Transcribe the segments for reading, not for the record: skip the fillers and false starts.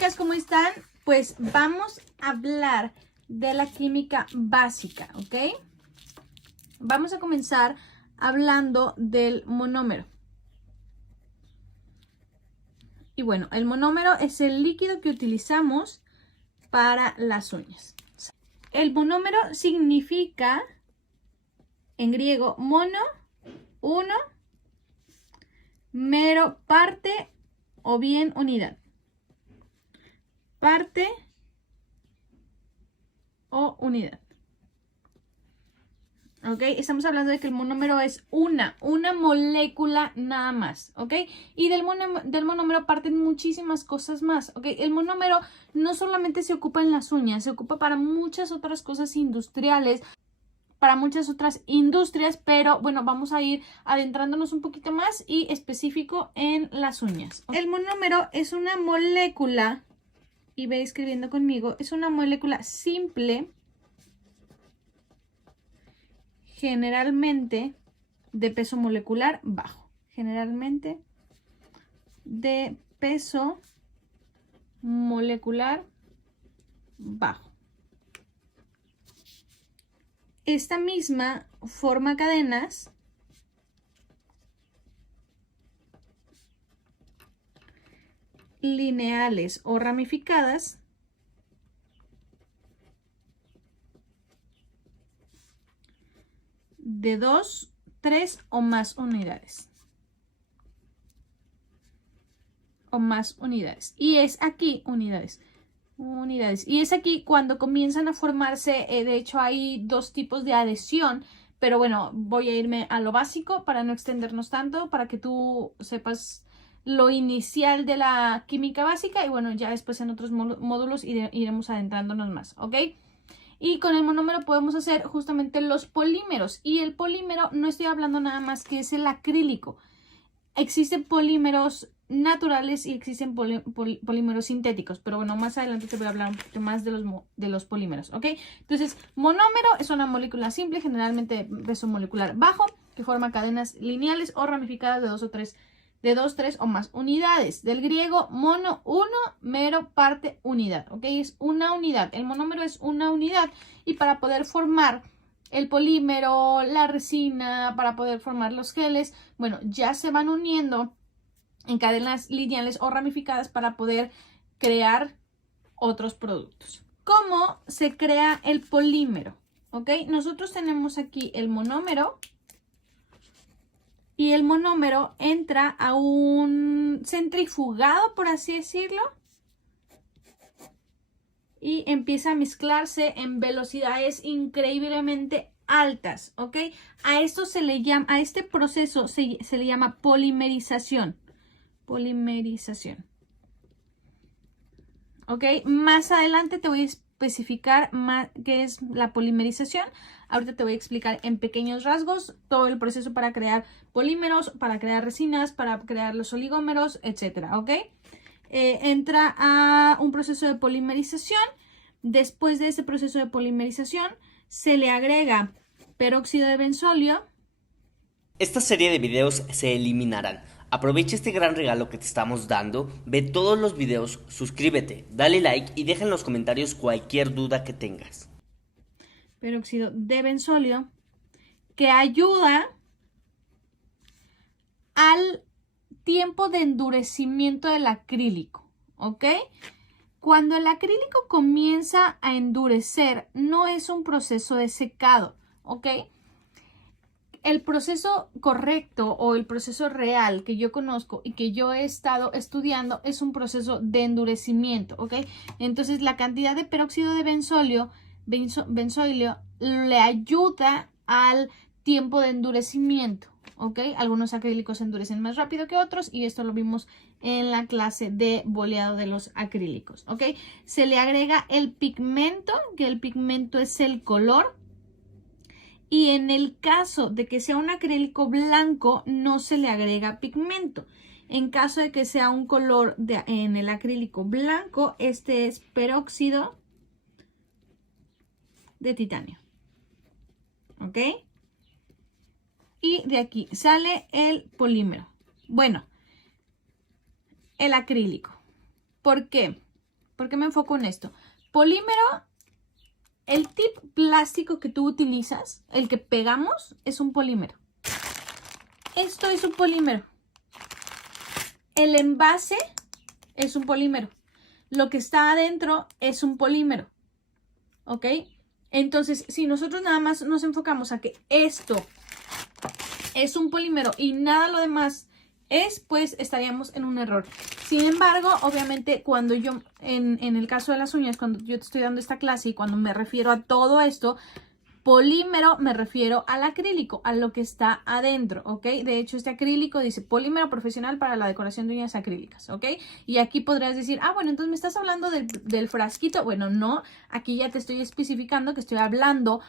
chicas, ¿cómo están? Pues vamos a hablar de la química básica, ¿ok? Vamos a comenzar hablando del monómero. Y bueno, el monómero es el líquido que utilizamos para las uñas. El monómero significa, en griego, mono, uno, mero, parte o bien unidad. Parte o unidad. ¿Ok? Estamos hablando de que el monómero es una molécula nada más, ¿ok? Y del monómero parten muchísimas cosas más, ¿ok? El monómero no solamente se ocupa en las uñas, se ocupa para muchas otras cosas industriales, para muchas otras industrias, pero bueno, vamos a ir adentrándonos un poquito más y específico en las uñas. El monómero es una molécula, y ve escribiendo conmigo, es una molécula simple, generalmente de peso molecular bajo. Generalmente de peso molecular bajo. Esta misma forma cadenas lineales o ramificadas de 2, 3 o más unidades. Y es aquí unidades. Y es aquí cuando comienzan a formarse, de hecho hay dos tipos de adhesión, pero bueno, voy a irme a lo básico para no extendernos tanto, para que tú sepas lo inicial de la química básica y bueno, ya después en otros módulos iremos adentrándonos más, ¿ok? Y con el monómero podemos hacer justamente los polímeros. Y el polímero no estoy hablando nada más que es el acrílico. Existen polímeros naturales y existen polímeros sintéticos. Pero bueno, más adelante te voy a hablar un poquito más de los polímeros, ¿ok? Entonces, monómero es una molécula simple, generalmente de peso molecular bajo, que forma cadenas lineales o ramificadas de 2, 3 o más unidades. Del griego mono, uno, mero, parte, unidad. ¿Ok? Es una unidad. El monómero es una unidad. Y para poder formar el polímero, la resina, para poder formar los geles, bueno, ya se van uniendo en cadenas lineales o ramificadas para poder crear otros productos. ¿Cómo se crea el polímero? ¿Ok? Nosotros tenemos aquí el monómero. Y el monómero entra a un centrifugado, por así decirlo. Y empieza a mezclarse en velocidades increíblemente altas, ¿ok? A esto se le llama, a este proceso se le llama polimerización. Polimerización. ¿Ok? Más adelante te voy a especificar más qué es la polimerización. Ahorita te voy a explicar en pequeños rasgos todo el proceso para crear polímeros, para crear resinas, para crear los oligómeros, etcétera, ¿ok? Entra a un proceso de polimerización. Después de este proceso de polimerización se le agrega peróxido de benzolio. Esta serie de videos se eliminarán. Aprovecha este gran regalo que te estamos dando, ve todos los videos, suscríbete, dale like y deja en los comentarios cualquier duda que tengas. Peróxido de benzolio, que ayuda al tiempo de endurecimiento del acrílico, ¿ok? Cuando el acrílico comienza a endurecer, no es un proceso de secado, ¿ok? El proceso correcto o el proceso real que yo conozco y que yo he estado estudiando es un proceso de endurecimiento, ¿ok? Entonces la cantidad de peróxido de benzolio le ayuda al tiempo de endurecimiento, ¿ok? Algunos acrílicos endurecen más rápido que otros y esto lo vimos en la clase de boleado de los acrílicos, ¿ok? Se le agrega el pigmento, que el pigmento es el color. Y en el caso de que sea un acrílico blanco, no se le agrega pigmento. En caso de que sea un color en el acrílico blanco, este es peróxido de titanio. ¿Ok? Y de aquí sale el polímero. Bueno, el acrílico. ¿Por qué? ¿Por qué me enfoco en esto? Polímero, el tip plástico que tú utilizas, el que pegamos, es un polímero. Esto es un polímero. El envase es un polímero. Lo que está adentro es un polímero. ¿Ok? Entonces, si nosotros nada más nos enfocamos a que esto es un polímero y nada lo demás es, pues estaríamos en un error. Sin embargo, obviamente, cuando yo, en el caso de las uñas, cuando yo te estoy dando esta clase y cuando me refiero a todo esto, polímero me refiero al acrílico, a lo que está adentro, ¿ok? De hecho, este acrílico dice polímero profesional para la decoración de uñas acrílicas, ¿ok? Y aquí podrías decir, ah, bueno, entonces me estás hablando del frasquito. Bueno, no, aquí ya te estoy especificando que estoy hablando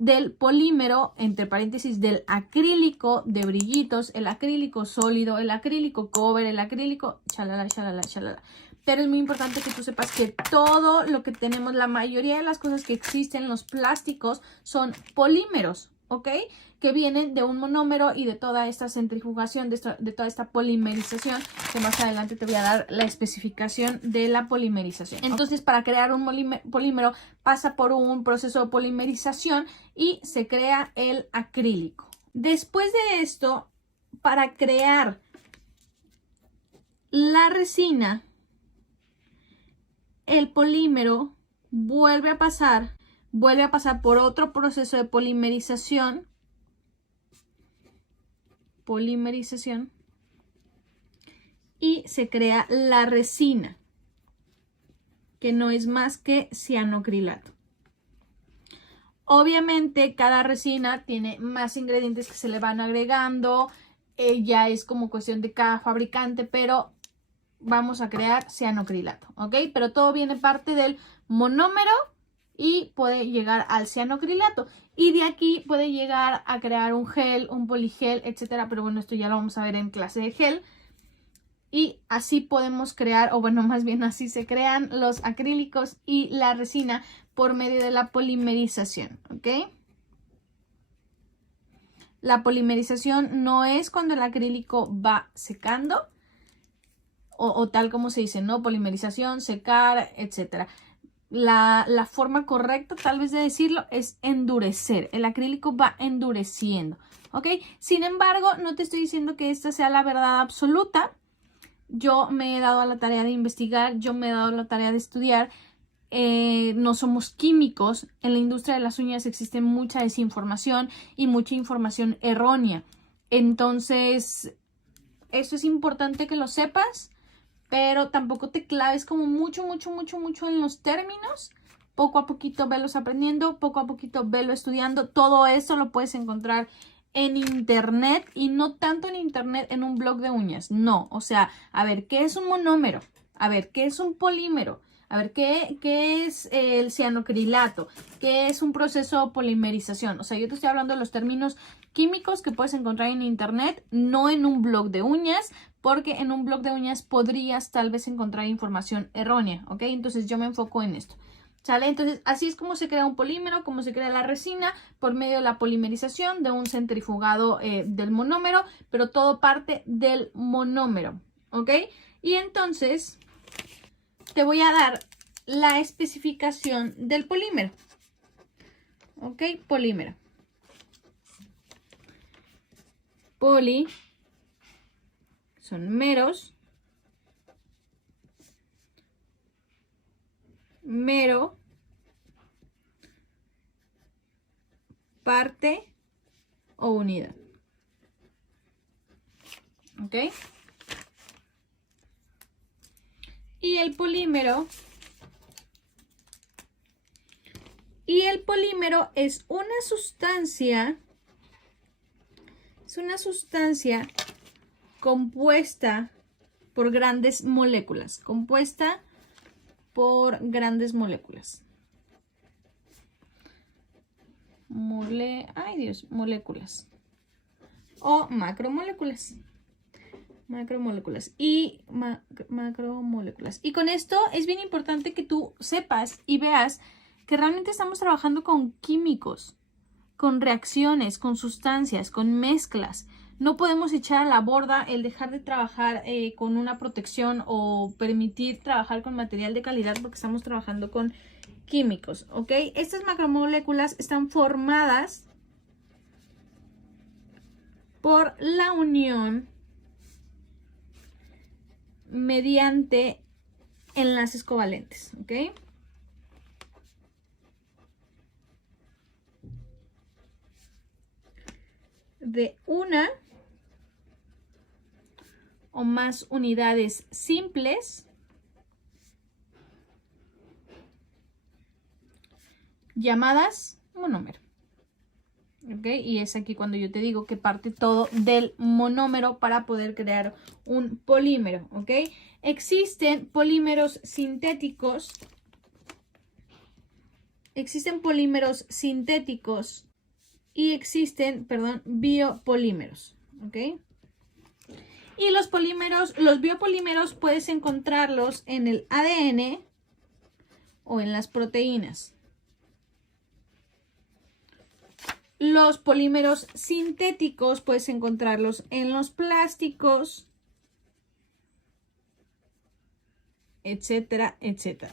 del polímero, entre paréntesis, del acrílico de brillitos, el acrílico sólido, el acrílico cover, el acrílico chalala, chalala, chalala. Pero es muy importante que tú sepas que todo lo que tenemos, la mayoría de las cosas que existen, los plásticos, son polímeros, ¿ok? Que vienen de un monómero y de toda esta centrifugación, de toda esta polimerización, que más adelante te voy a dar la especificación de la polimerización. Entonces, para crear un polímero pasa por un proceso de polimerización y se crea el acrílico. Después de esto, para crear la resina, el polímero vuelve a pasar por otro proceso de polimerización, y se crea la resina, que no es más que cianocrilato. Obviamente cada resina tiene más ingredientes que se le van agregando, ya es como cuestión de cada fabricante, pero vamos a crear cianocrilato, ¿ok? Pero todo viene parte del monómero y puede llegar al cianocrilato. Y de aquí puede llegar a crear un gel, un poligel, etcétera. Pero bueno, esto ya lo vamos a ver en clase de gel. Y así podemos crear, o bueno, más bien así se crean los acrílicos y la resina por medio de la polimerización, ¿ok? La polimerización no es cuando el acrílico va secando, o tal como se dice, ¿no? Polimerización, secar, etcétera. La forma correcta, tal vez de decirlo, es endurecer. El acrílico va endureciendo, ¿ok? Sin embargo, no te estoy diciendo que esta sea la verdad absoluta. Yo me he dado a la tarea de investigar, yo me he dado a la tarea de estudiar. No somos químicos. En la industria de las uñas existe mucha desinformación y mucha información errónea. Entonces, esto es importante que lo sepas, pero tampoco te claves como mucho en los términos. Poco a poquito velos aprendiendo, poco a poquito velo estudiando. Todo eso lo puedes encontrar en internet, y no tanto en internet en un blog de uñas. No, o sea, a ver, ¿qué es un monómero? A ver, ¿qué es un polímero? A ver, ¿qué es el cianocrilato? ¿Qué es un proceso de polimerización? O sea, yo te estoy hablando de los términos químicos que puedes encontrar en internet, no en un blog de uñas, porque en un blog de uñas podrías tal vez encontrar información errónea, ¿ok? Entonces yo me enfoco en esto, ¿sale? Entonces así es como se crea un polímero, como se crea la resina, por medio de la polimerización, de un centrifugado del monómero, pero todo parte del monómero, ¿ok? Y entonces te voy a dar la especificación del polímero, ¿ok? Polímero. Poli son meros, mero, parte o unidad, ¿ok? Y el polímero es una sustancia compuesta por grandes moléculas, moléculas o macromoléculas. Macromoléculas. Y con esto es bien importante que tú sepas y veas que realmente estamos trabajando con químicos, con reacciones, con sustancias, con mezclas. No podemos echar a la borda el dejar de trabajar con una protección o permitir trabajar con material de calidad porque estamos trabajando con químicos, ¿ok? Estas macromoléculas están formadas por la unión mediante enlaces covalentes, ¿ok? De una o más unidades simples llamadas monómero. ¿Ok? Y es aquí cuando yo te digo que parte todo del monómero para poder crear un polímero. ¿Ok? Existen polímeros sintéticos. Existen polímeros sintéticos y existen, perdón, biopolímeros. ¿Ok? Y los biopolímeros puedes encontrarlos en el ADN o en las proteínas. Los polímeros sintéticos puedes encontrarlos en los plásticos, etcétera, etcétera.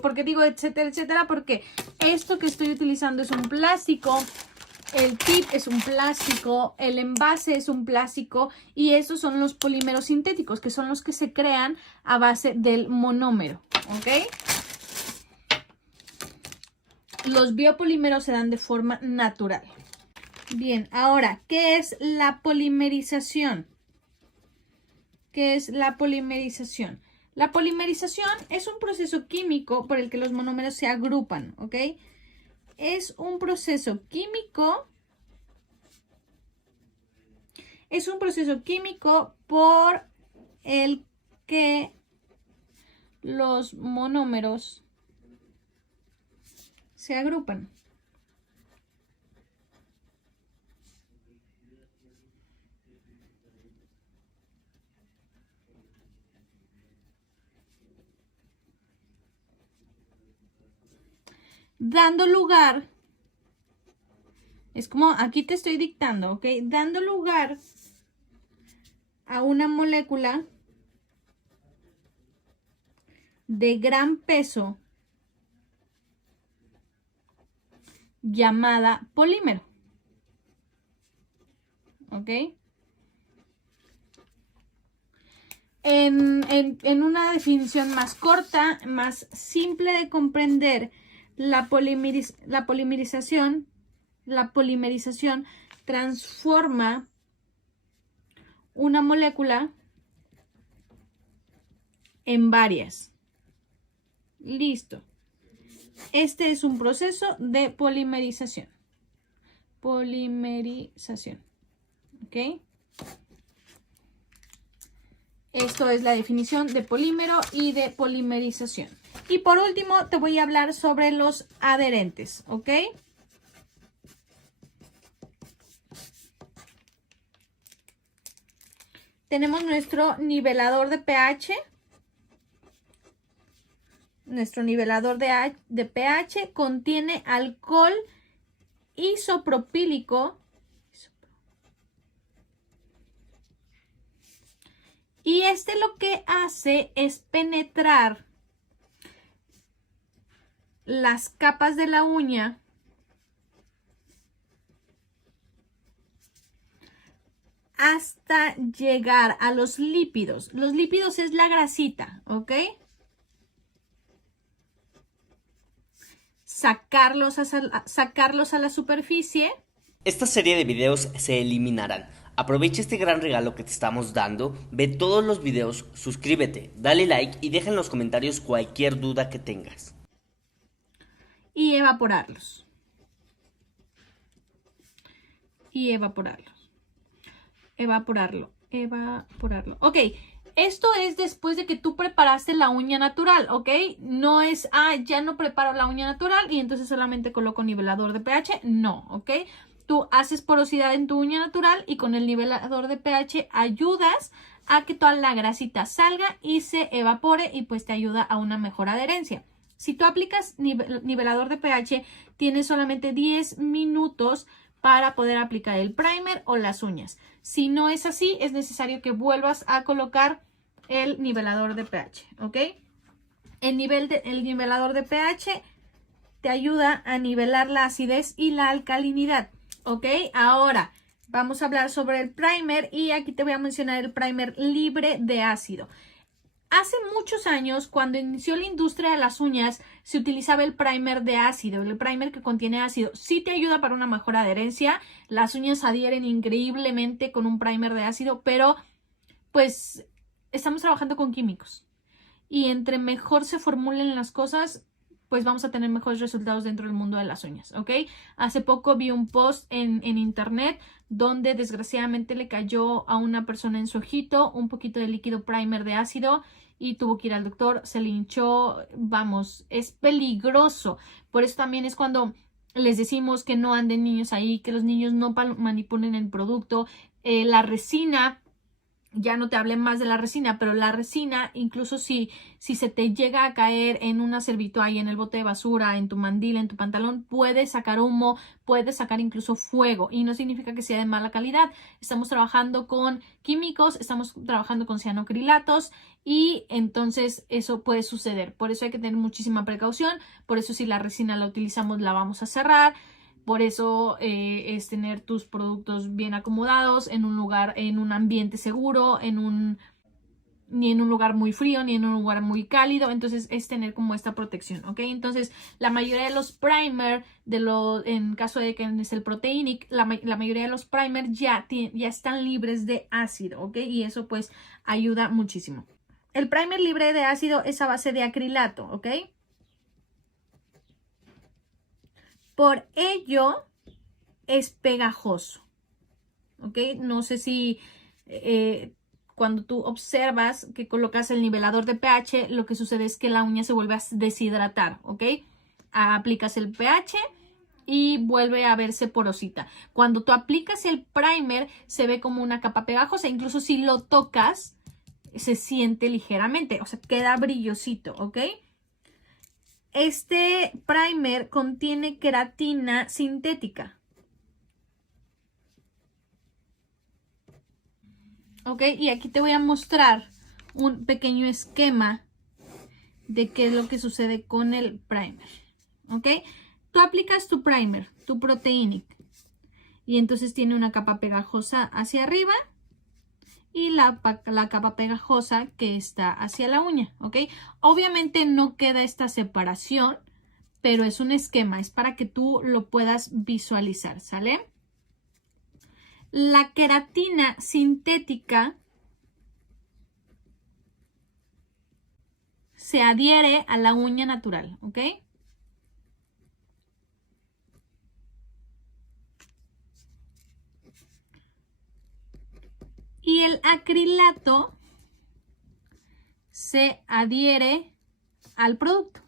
¿Por qué digo etcétera, etcétera? Porque esto que estoy utilizando es un plástico, el tip es un plástico, el envase es un plástico y esos son los polímeros sintéticos, que son los que se crean a base del monómero, ¿ok? Los biopolímeros se dan de forma natural. Bien, ahora, ¿qué es la polimerización? ¿Qué es la polimerización? La polimerización es un proceso químico por el que los monómeros se agrupan, ¿ok? Es un proceso químico. Es un proceso químico por el que los monómeros se agrupan. Dando lugar, es como aquí te estoy dictando, ¿ok? Dando lugar a una molécula de gran peso llamada polímero, ¿ok? En una definición más corta, más simple de comprender, la polimerización transforma una molécula en varias. Listo. Este es un proceso de polimerización. Polimerización. ¿Ok? Esto es la definición de polímero y de polimerización. Y por último, te voy a hablar sobre los adherentes. ¿Ok? Tenemos nuestro nivelador de pH. Nuestro nivelador de pH contiene alcohol isopropílico y este lo que hace es penetrar las capas de la uña hasta llegar a los lípidos. Los lípidos es la grasita, ¿ok? Sacarlos a la superficie. Esta serie de videos se eliminarán. Aprovecha este gran regalo que te estamos dando, ve todos los videos, suscríbete, dale like y deja en los comentarios cualquier duda que tengas. Y evaporarlos. Y evaporarlos. Evaporarlo. Ok, esto es después de que tú preparaste la uña natural, ¿ok? No es, ya no preparo la uña natural y entonces solamente coloco nivelador de pH. No, ¿ok? Tú haces porosidad en tu uña natural y con el nivelador de pH ayudas a que toda la grasita salga y se evapore y pues te ayuda a una mejor adherencia. Si tú aplicas nivelador de pH, tienes solamente 10 minutos para poder aplicar el primer o las uñas. Si no es así, es necesario que vuelvas a colocar el nivelador de pH, ¿ok? El nivelador de pH te ayuda a nivelar la acidez y la alcalinidad, ¿ok? Ahora vamos a hablar sobre el primer y aquí te voy a mencionar el primer libre de ácido. Hace muchos años, cuando inició la industria de las uñas, se utilizaba el primer de ácido, el primer que contiene ácido. Sí te ayuda para una mejor adherencia, las uñas adhieren increíblemente con un primer de ácido, pero pues estamos trabajando con químicos. Y entre mejor se formulen las cosas, pues vamos a tener mejores resultados dentro del mundo de las uñas, ¿ok? Hace poco vi un post en internet donde desgraciadamente le cayó a una persona en su ojito un poquito de líquido primer de ácido y tuvo que ir al doctor, se le hinchó, vamos, es peligroso. Por eso también es cuando les decimos que no anden niños ahí, que los niños no manipulen el producto. La resina, ya no te hablé más de la resina, pero la resina, incluso si se te llega a caer en una servitoalla, en el bote de basura, en tu mandil, en tu pantalón, puede sacar humo, puede sacar incluso fuego y no significa que sea de mala calidad. Estamos trabajando con químicos, estamos trabajando con cianocrilatos y entonces eso puede suceder. Por eso hay que tener muchísima precaución, por eso si la resina la utilizamos la vamos a cerrar. Por eso es tener tus productos bien acomodados en un lugar, en un ambiente seguro, ni en un lugar muy frío, ni en un lugar muy cálido. Entonces es tener como esta protección, ¿ok? Entonces la mayoría de los primer, en caso de que es el Proteinic, la mayoría de los primer ya están libres de ácido, ¿ok? Y eso pues ayuda muchísimo. El primer libre de ácido es a base de acrilato, ¿ok? Por ello es pegajoso, ¿ok? No sé si cuando tú observas que colocas el nivelador de pH, lo que sucede es que la uña se vuelve a deshidratar, ¿ok? Aplicas el pH y vuelve a verse porosita. Cuando tú aplicas el primer, se ve como una capa pegajosa. Incluso si lo tocas, se siente ligeramente, o sea, queda brillosito, ¿ok? Este primer contiene queratina sintética. Ok, y aquí te voy a mostrar un pequeño esquema de qué es lo que sucede con el primer. Ok, tú aplicas tu primer, tu Proteinic, y entonces tiene una capa pegajosa hacia arriba y la capa pegajosa que está hacia la uña, ¿ok? Obviamente no queda esta separación, pero es un esquema, es para que tú lo puedas visualizar, ¿sale? La queratina sintética se adhiere a la uña natural, ¿ok? Y el acrilato se adhiere al producto.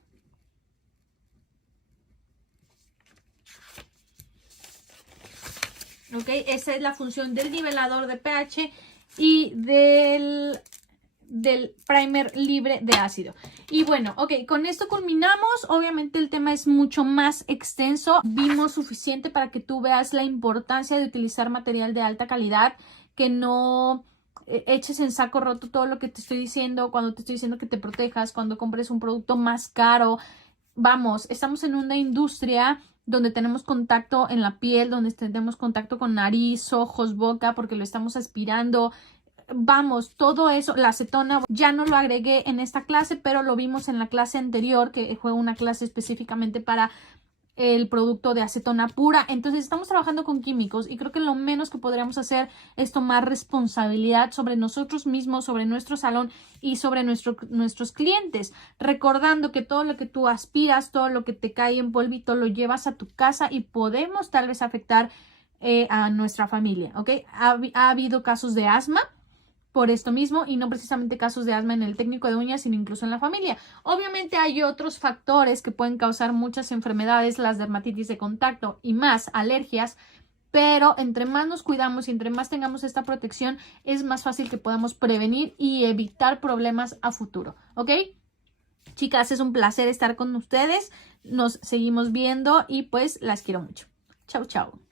¿Ok? Esa es la función del nivelador de pH y del primer libre de ácido. Y bueno, ok, con esto culminamos. Obviamente el tema es mucho más extenso. Vimos suficiente para que tú veas la importancia de utilizar material de alta calidad, que no eches en saco roto todo lo que te estoy diciendo, cuando te estoy diciendo que te protejas, cuando compres un producto más caro. Vamos, estamos en una industria donde tenemos contacto en la piel, donde tenemos contacto con nariz, ojos, boca, porque lo estamos aspirando. Vamos, todo eso, la acetona, ya no lo agregué en esta clase, pero lo vimos en la clase anterior, que fue una clase específicamente para el producto de acetona pura. Entonces estamos trabajando con químicos y creo que lo menos que podríamos hacer es tomar responsabilidad sobre nosotros mismos, sobre nuestro salón y sobre nuestros clientes, recordando que todo lo que tú aspiras, todo lo que te cae en polvito lo llevas a tu casa y podemos tal vez afectar a nuestra familia, ¿ok? Ha habido casos de asma por esto mismo y no precisamente casos de asma en el técnico de uñas, sino incluso en la familia. Obviamente hay otros factores que pueden causar muchas enfermedades, las dermatitis de contacto y más alergias, pero entre más nos cuidamos y entre más tengamos esta protección, es más fácil que podamos prevenir y evitar problemas a futuro, ¿ok? Chicas, es un placer estar con ustedes. Nos seguimos viendo y pues las quiero mucho. Chau, chau.